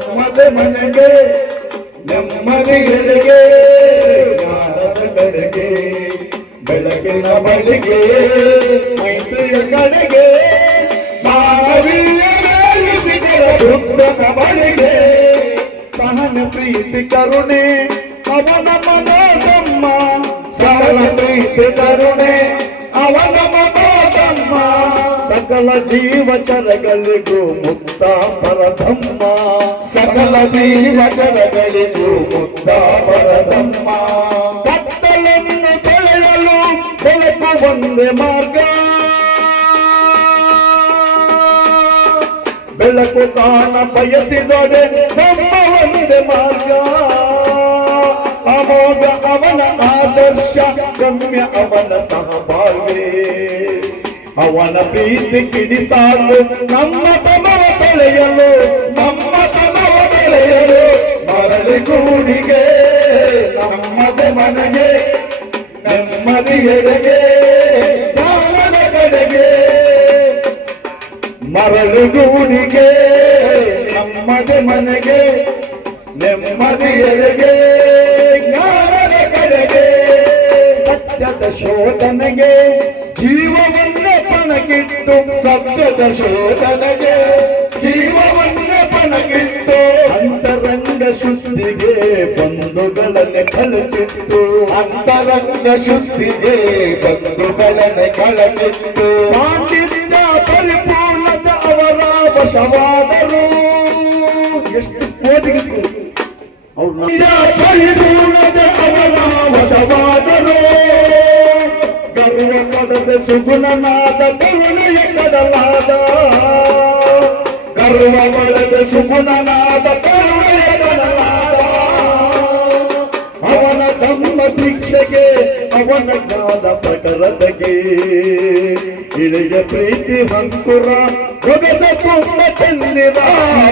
ನಮ್ಮದೇ ಮನೆಗೆ ನೆಮ್ಮದಿಗಳಿಗೆ ಜ್ಞಾನದ ಕಡೆಗೆ ಬೆಳಕಿನ ಬಳಿಗೆ ಮೈತ್ರಿಯ ಕಡೆಗೆ, ಮಾನವೀಯ ವೃತ್ತದ ಬಳಿಗೆ, ಸಹನ ಪ್ರೀತಿ ಕರುಣೆ, ಅವನ ಮನೋದಮ್ಮ ಸಹನ ಪ್ರೀತಿ ಕರುಣೆ, ಅವನ ಮನೋದಮ್ಮ ಸಕಲ ಜೀವಚರಗಳಿಗೂ ಮುಕ್ತ ಪರಧಮ್ಮ. ಸಕಲ ಜೀವಚರಗಳಿಗೂ ಮುಕ್ತ ಪರಧಮ್ಮ. ಕತ್ತಲನ್ನು ತೊಳೆಯಲು ಬೆಳಕು ಒಂದೇ ಮಾರ್ಗ. ಬೆಳಕು ಕಾಣ ಬಯಸಿದರೆ ನಮ್ಮ ಒಂದೇ ಮಾರ್ಗ. ಅಮೋಘ ಅವನ ಆದರ್ಶ, ಗಮ್ಯ ಅವನ ಸಹಬಾಳ್ವೆ ಅವನ ಪ್ರೀತಿ ಕಿಡಿಸಾಲು ನಮ್ಮ ತಮವ ತೊಳೆಯಲು, ನಮ್ಮ ತಮವ ತೊಳೆಯಲು ಮರಳಿ ಕೂಡಿಗೆ ನಮ್ಮದೆ ಮನೆಗೆ ನೆಮ್ಮದಿ ಎಡೆಗೆ ಜ್ಞಾನದ ಕಡೆಗೆ. ಮರಳು ಗೂಡಿಗೆ ನಮ್ಮದೆ ಮನೆಗೆ ನೆಮ್ಮದಿ ಎಡೆಗೆ, ಜ್ಞಾನದ ಕಡೆಗೆ. ಸತ್ಯದ ಶೋಧನೆಗೆ, ಜೀವವನ್ನೇ ಪಣಗಿಟ್ಟು, ಸತ್ಯದ ಶೋಧನೆಗೆ, ಜೀವವನ್ನ ಪಣಗಿಟ್ಟು, ಅಂತರಂಗ ಶುದ್ಧಿಗೆ ಬಂಧುಗಳನ್ನು ಕಳಚಿಟ್ಟು, ಅಂತರಂಗ ಶುದ್ಧಿಗೆ ಬಂಧುಗಳನ್ನು ಕಳಚಿಟ್ಟು. ಪಾಂಡಿತ್ಯ ಪರಿಪೂರ್ಣದ ಅವರ ವಶವಾದರು ಸುಗುಣನಾದ ಕರುಣೆಯ ಕಡಲಾದ ಗರ್ವ ಬಳಗ ಸುಗುಣನಾದ ಕರುಣೆಯ ಕಡಲಾದ ಅವನ ತಮ್ಮ ಶಿಕ್ಷೆಗೆ ಅವನ ಕಾದ ಪ್ರಕರದಗೆ ಇಳಿಯ ಪ್ರೀತಿ ಹಂಕುರ, ಬೊಗಸ ತುಂಬ ಚಂದಿದ,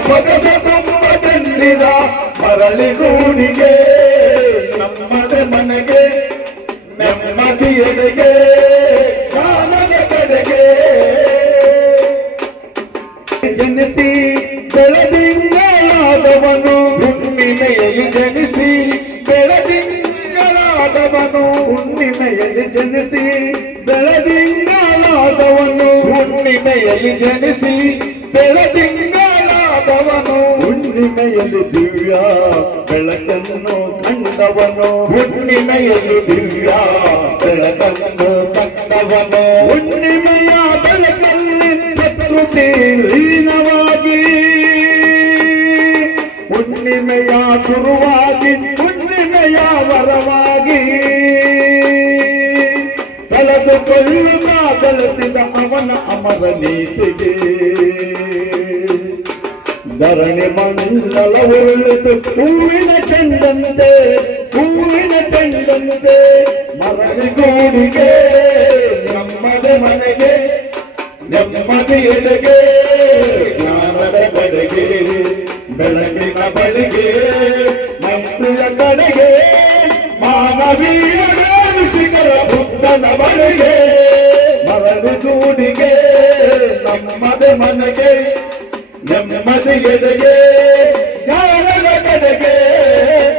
ಬೊಗಸ ತುಂಬ ಚಂದಿದ, ಮರಳಿ ಗೂಡಿಗೆ ಹುಣ್ಣಿಮೆಯಲ್ಲಿ ಜನಿಸಿ, ಬೆಳದಿಂಗಳಾದವನು ಹುಣ್ಣಿಮೆಯಲ್ಲಿ ಜನಿಸಿ, ಬೆಳದಿಂಗಳಾದವನು ಹುಣ್ಣಿಮೆಯಲ್ಲಿ ಜನಿಸಿ, ಬೆಳದಿಂಗಳಾದವನು ಹುಣ್ಣಿಮೆಯಲ್ಲಿ ದಿವ್ಯ, ಬೆಳಕನ್ನು ಕಂಡವನು ಹುಣ್ಣಿಮೆಯಲ್ಲಿ ದಿವ್ಯ, ಬೆಳಕನ್ನು ಕಂಡವನು ಹುಣ್ಣಿಮೆಯ ಕಳೆದುಕೊಳ್ಳುವ ಬೆಳೆಸಿದ ಅವನ ಅಮರ ನೀತಿಗೆ. ಧರಣಿ ಮಂಡಲ ಉರುಳಿತು ಹೂವಿನ ಚೆಂಡಂತೆ ಹೂವಿನ ಚೆಂಡಂತೆ. ಮರಳಿ ಗೂಡಿಗೆ, ನಮ್ಮದ ಮನೆಗೆ, ನೆಮ್ಮದಿ ಎಡೆಗೆ, ಜ್ಞಾನದ ಕಡೆಗೆ ಬೆಳಗಿನ ಬಳಿಗೆ. ಮನೆಗೆ ನೆಮ್ಮದಿ ಎಡೆಗೆ ಜ್ಞಾನದ ಕಡೆಗೆ,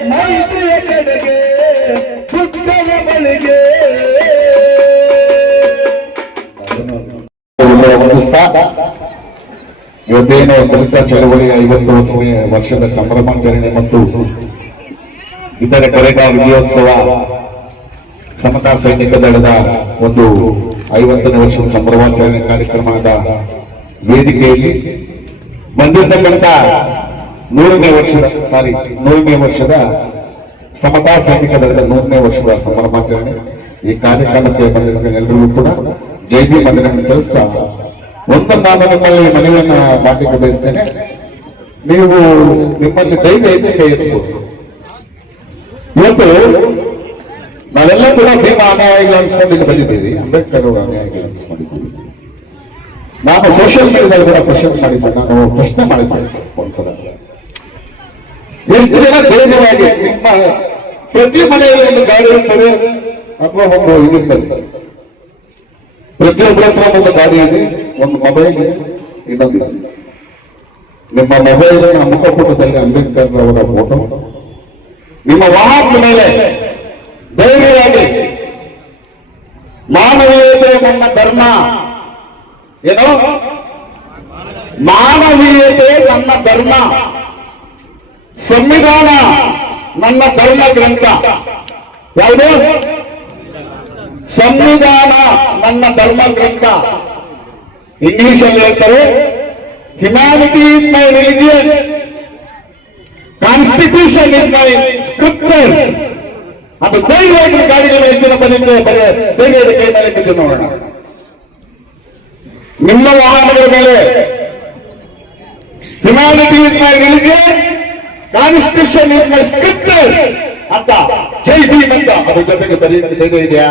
ಮೈತ್ರಿಯ ಕಡೆಗೆ ಬುದ್ಧನ ಬಳಿಗೆ ಇವತ್ತೇನು ದಲಿತ ಚಳವಳಿಯ ಐವತ್ತು ವರ್ಷ ವರ್ಷದ ಸಂಭ್ರಮಾಚರಣೆ ಮತ್ತು ಇತರ ಕರೆಗ ವಿಜಯೋತ್ಸವ ಸಮತಾ ಸೈನಿಕ ದಳದ ಒಂದು ಐವತ್ತನೇ ವರ್ಷದ ಸಂಭ್ರಮಾಚರಣೆ ಕಾರ್ಯಕ್ರಮದ ವೇದಿಕೆಯಲ್ಲಿ ಬಂದಿರತಕ್ಕಂಥ ನೂರನೇ ವರ್ಷದ, ಸಾರಿ, ನೂರನೇ ವರ್ಷದ ಸಮತಾ ಸೈನಿಕ ದಳದ ನೂರನೇ ವರ್ಷದ ಸಂಭ್ರಮಾಚರಣೆ ಈ ಕಾರ್ಯಕ್ರಮಕ್ಕೆ ಬಂದಿರುವ ಎಲ್ಲರಿಗೂ ಕೂಡ ಜೈ ಜಿ ಮನೆಯನ್ನು ತಿಳಿಸ್ತಾ ಒಂದನ್ನು ನಾನು ನಿಮ್ಮಲ್ಲಿ ಮನವಿಯನ್ನ ಮಾಡಲಿಕ್ಕೆ ಬಯಸ್ತೇನೆ. ನೀವು ನಿಮ್ಮಲ್ಲಿ ಧೈರ್ಯ ಇದೆ ಕೈ ಇವತ್ತು ನಾವೆಲ್ಲ ಕೂಡ ಭೀಮ ಅನ್ಯಾಯಗಳು ಬಂದಿದ್ದೀವಿ. ಅಂಬೇಡ್ಕರ್ ಅವರು ಅನ್ಯಾಯಗಳು ಅನ್ಸ್ಕೊಂಡಿದ್ದೀವಿ. ನಾನು ಸೋಷಿಯಲ್ ಮೀಡಿಯಾದಲ್ಲಿ ಕೂಡ ಕ್ವಶನ್ ಮಾಡಿದ್ದೆ. ನಾನು ಪ್ರಶ್ನೆ ಮಾಡಿದ್ದೆ ಒಂದ್ಸಲ. ಎಷ್ಟು ಜನ ಧೈರ್ಯವಾಗಿ ನಿಮ್ಮ ಪ್ರತಿ ಮನೆಯಲ್ಲಿ ಒಂದು ಗಾಡಿ ಇರ್ತದೆ ಅಥವಾ ಒಂದು ಇದಿರ್ತದೆ ಪ್ರತಿಯೊಬ್ಬರ ಹತ್ರ ಒಂದು ಗಾಡಿ ಇದೆ, ಒಂದು ಮೊಬೈಲ್ ಇದೆ ಇನ್ನೊಂದು ಮೊಬೈಲ್, ನಿಮ್ಮ ಮೊಬೈಲಿನ ಮುಖಪುಟದಲ್ಲಿ ಅಂಬೇಡ್ಕರ್ ಅವರ ಫೋಟೋ. ನಿಮ್ಮ ವಾಹನದ ಮೇಲೆ ಧೈರ್ಯವಾಗಿ ಮಾನವೀಯತೆ ನನ್ನ ಧರ್ಮ ಏನು? ಮಾನವೀಯತೆ ನನ್ನ ಧರ್ಮ. ಸಂವಿಧಾನ ನನ್ನ ಧರ್ಮ ಗ್ರಂಥ. ಯಾವುದು? ಸಂವಿಧಾನ ನನ್ನ ಧರ್ಮ ಗ್ರಂಥ. ಇಂಗ್ಲಿಷ್ ಅಲ್ಲಿ ಹೇಳ್ತಾರೆ humanity is my religion constitution is my scripture ಅದು ಧೈರ್ಯವಾಗಿ ಗಾಡಿಗಳು ಹೆಚ್ಚಿನ ಬಂದಿದ್ದೆ, ಬರೀ ಧೈರ್ಯದ ಕೈ ಮೇಲೆ ನೋಡೋಣ. ನಿಮ್ಮ ವಾಹನಗಳ ಮೇಲೆ humanity is my religion constitution is my script ಅಂತ ಜೈ ಭೀಮ್ ಅಂತ ಅದ್ರ ಜೊತೆಗೆ ಬರೀ ಧೈರ್ಯ ಇದೆಯಾ?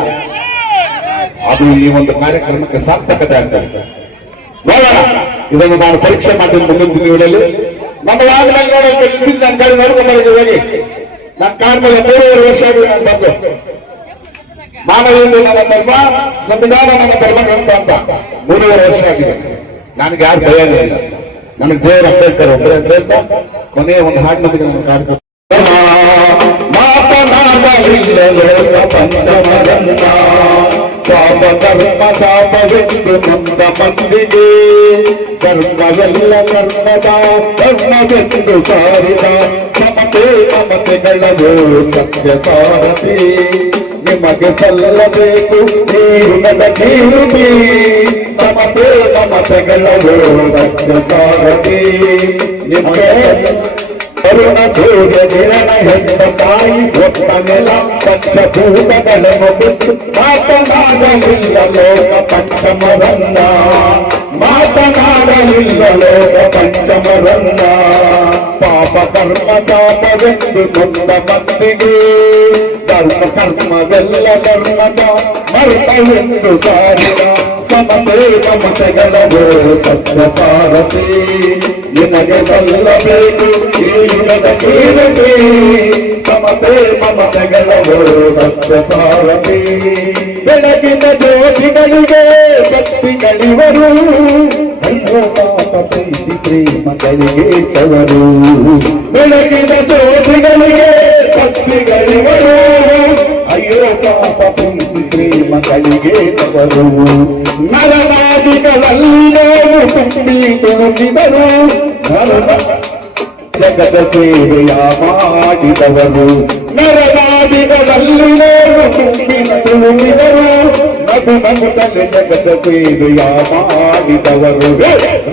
ಅದು ಈ ಒಂದು ಕಾರ್ಯಕ್ರಮಕ್ಕೆ ಸಾರ್ಥಕತೆ ಆಗ್ತದೆ ನೋಡೋಣ. ಇದನ್ನು ನಾನು ಪರೀಕ್ಷೆ ಮಾಡ್ತೀನಿ ಮುಂದಿನ ದಿನಗಳಲ್ಲಿ ನಮ್ಮ ವಾಹನದಲ್ಲಿ ನೋಡೋ ನಿಲ್ಸಿದ್ದು ನನ್ನ ಗಾಡಿ ನೋಡ್ಕೊಂಡು ಹೋಗಿ? ನನ್ನ ಕಾರ್ ಮೇಲೆ ಮೂರುವರೆ ವರ್ಷ ಆಗಿದೆ, ನಾನು ಬಂದು. ಮಾನವೀಯತೆ ನನ್ನ ಧರ್ಮ ಸಂವಿಧಾನ ನನ್ನ ಧರ್ಮ ಗ್ರಂಥ ಅಂತ ಮೂರುವರೆ ವರ್ಷ ಆಗಿದೆ ನನಗೆ ಯಾರು ಭಯ ಇಲ್ಲ ನನಗೆ ದೇವರ ಅಂಬೇಡ್ಕರ್ ಒಬ್ಬರೇ ಅಂತ ಹೇಳ್ತಾ ಕೊನೆಯ ಒಂದು ಹಾಡು ನಮಗೆ ನನ್ನ ಕಾರ್ಯಕ್ರಮ ಮಾತನಾಡಲಿಲ್ಲ ಲೋಕ ಪಂಚಮರನ್ನ ಪಾಪ ಕರ್ಮ ಶಾಪವೆಂದು ನೊಂದ ಮಂದಿಗೆ ಕರ್ಮವೆಲ್ಲ ಕರ್ಮದ ಕರ್ಮವೆಂದು ಸಾರಿದ ಸಮತೆ ಮಮತೆಗಳದು ಸತ್ಯ ಸಾರಥಿ ನಿಮಗೆ ಸಲ್ಲಬೇಕು ನೀರುಣದ ಕೀರುತಿ ಸಮತೆ ಮಮತೆಗಳದು ಸತ್ಯ ಸಾರಥಿ ನಿಮಗೆ ಅರುಣ ಸೂರ್ಯ ಕಿರಣ ಹೆಣ್ಣ ತಾಯಿ ಒಟ್ಟ ನೆಲ ಪಂಚಭೂತಗಳನ್ನು ಬಿಟ್ಟು ಮಾತನಾಡಲಿಲ್ಲ ಲೋಕ ಪಂಚಮರನ್ನ ಮಾತನಾಡಲಿಲ್ಲ ಲೋಕ ಪಂಚಮರನ್ನ ಪಾಪ ಕರ್ಮ ಶಾಪವೆಂದು ನೊಂದ ಮಂದಿಗೆ ಧರ್ಮ ಕರ್ಮವೆಲ್ಲ ಧರ್ಮದ ಮರ್ಮವೆಂದು ಸಾರಿದ ಸಮತೆ ಮಮತೆಗಳದು ಸತ್ಯ ಸಾರಥಿ ನಿನಗೆ ಸಲ್ಲಬೇಕು ಈ ಯುಗದ ಕೀರ್ತಿ ಸಮತೆ ಮಮತೆಗಳವು ಸತ್ಯ ಸಾರಥಿ ಬೆಳಗಿನ ಜ್ಯೋತಿಗಳಿಗೆ ಭಕ್ತಿಗಳಿವರು ಅಯ್ಯೋ ಪಾಪ ಪ್ರೀತಿ ಪ್ರೇಮಗಳಿಗೆ ತವರು ಬೆಳಗಿನ ಜ್ಯೋತಿಗಳಿಗೆ ಭಕ್ತಿಗಳಿವರು ಅಯ್ಯೋ ಪಾಪ ಪ್ರೀತಿ ಪ್ರೇಮಗಳಿಗೆ ತವರು ನರನಾದಿಗಳಲ್ಲೂ ತುಂಬಿ ತುಳುಕಿದರು ನರನ ಜಗದ ಸೇವೆಯ ಮಾಡಿದವರು ನರನಾದಿಗಳಲ್ಲಿ ತುಂಬಿ ತುಳುಕಿದರು ನಗು ನಗುತ್ತಲೆ ಜಗದ ಸೇವೆಯ ಮಾಡಿದವರು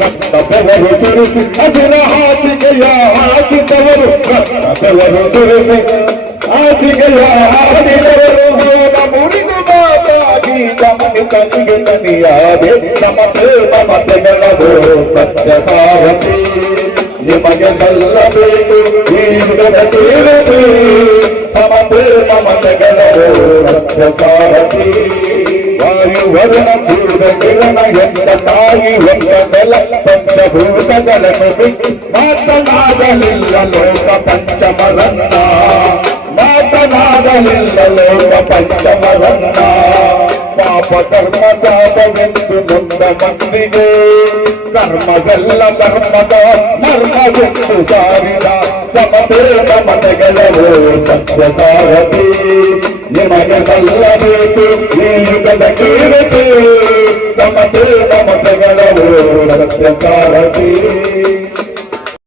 ರಕ್ತ ಬೆವರು ಸುರಿಸಿ ಹಸಿರ ಹಾಸಿಗೆಯ ಹಾಸಿದವರು ರಕ್ತ ಬೆವರು ಸುರಿಸಿ ಹಾಸಿಗೆಯ ಹಾಸಿದವರು ದೇವ ಮುರಿದು ಬಾದಾಗಿ ಗಮನಿತ ನಿಗೆ ತನಿಯಾದೆ ನಮ್ಮ ಪ್ರೇಮ ಮತಗಳದು ಸತ್ಯ ಸಾರಥಿ ನಿಮಗೆ ಸಲ್ಲಬೇಕು ಈ ಯುಗದ ತೀರತಿ ಸಮಪ್ರೇಮ ಮತಗಳದು ಸತ್ಯ ಸಾರಥಿ ವಾಯು ವರುಣ ಸೂರ್ಯ ಕಿರಣ ಎಂದ ತಾಯಿ ಎಂದ ನೆಲ ಪಂಚಭೂತಗಳನ್ನು ಬಿಟ್ಟು ಮಾತನಾಡಲಿಲ್ಲ ಲೋಕ ಪಂಚಮರನ್ನ ಮಾತನಾಡಲಿಲ್ಲ ಲೋಕ ಪಂಚಮರನ್ನ ಪಾಪ ಕರ್ಮ ಶಾಪವೆಂದು ನೊಂದ ಮಂದಿಗೆ ಕರ್ಮವೆಲ್ಲ ಧರ್ಮದ ಮರ್ಮವೆಂದು ಸಾರಿದ ಸಮಬೇದ ಮತಗಳವು ಸತ್ಯ ಸಾರಥಿ. ನಿಮಗೆ ಸಲ್ಲಬೇಕು ಈ ಯುಗದ ಕೀರ್ತಿ. ಸಮಬೇದ ಮತಗಳವು ಸತ್ಯ ಸಾರಥಿ.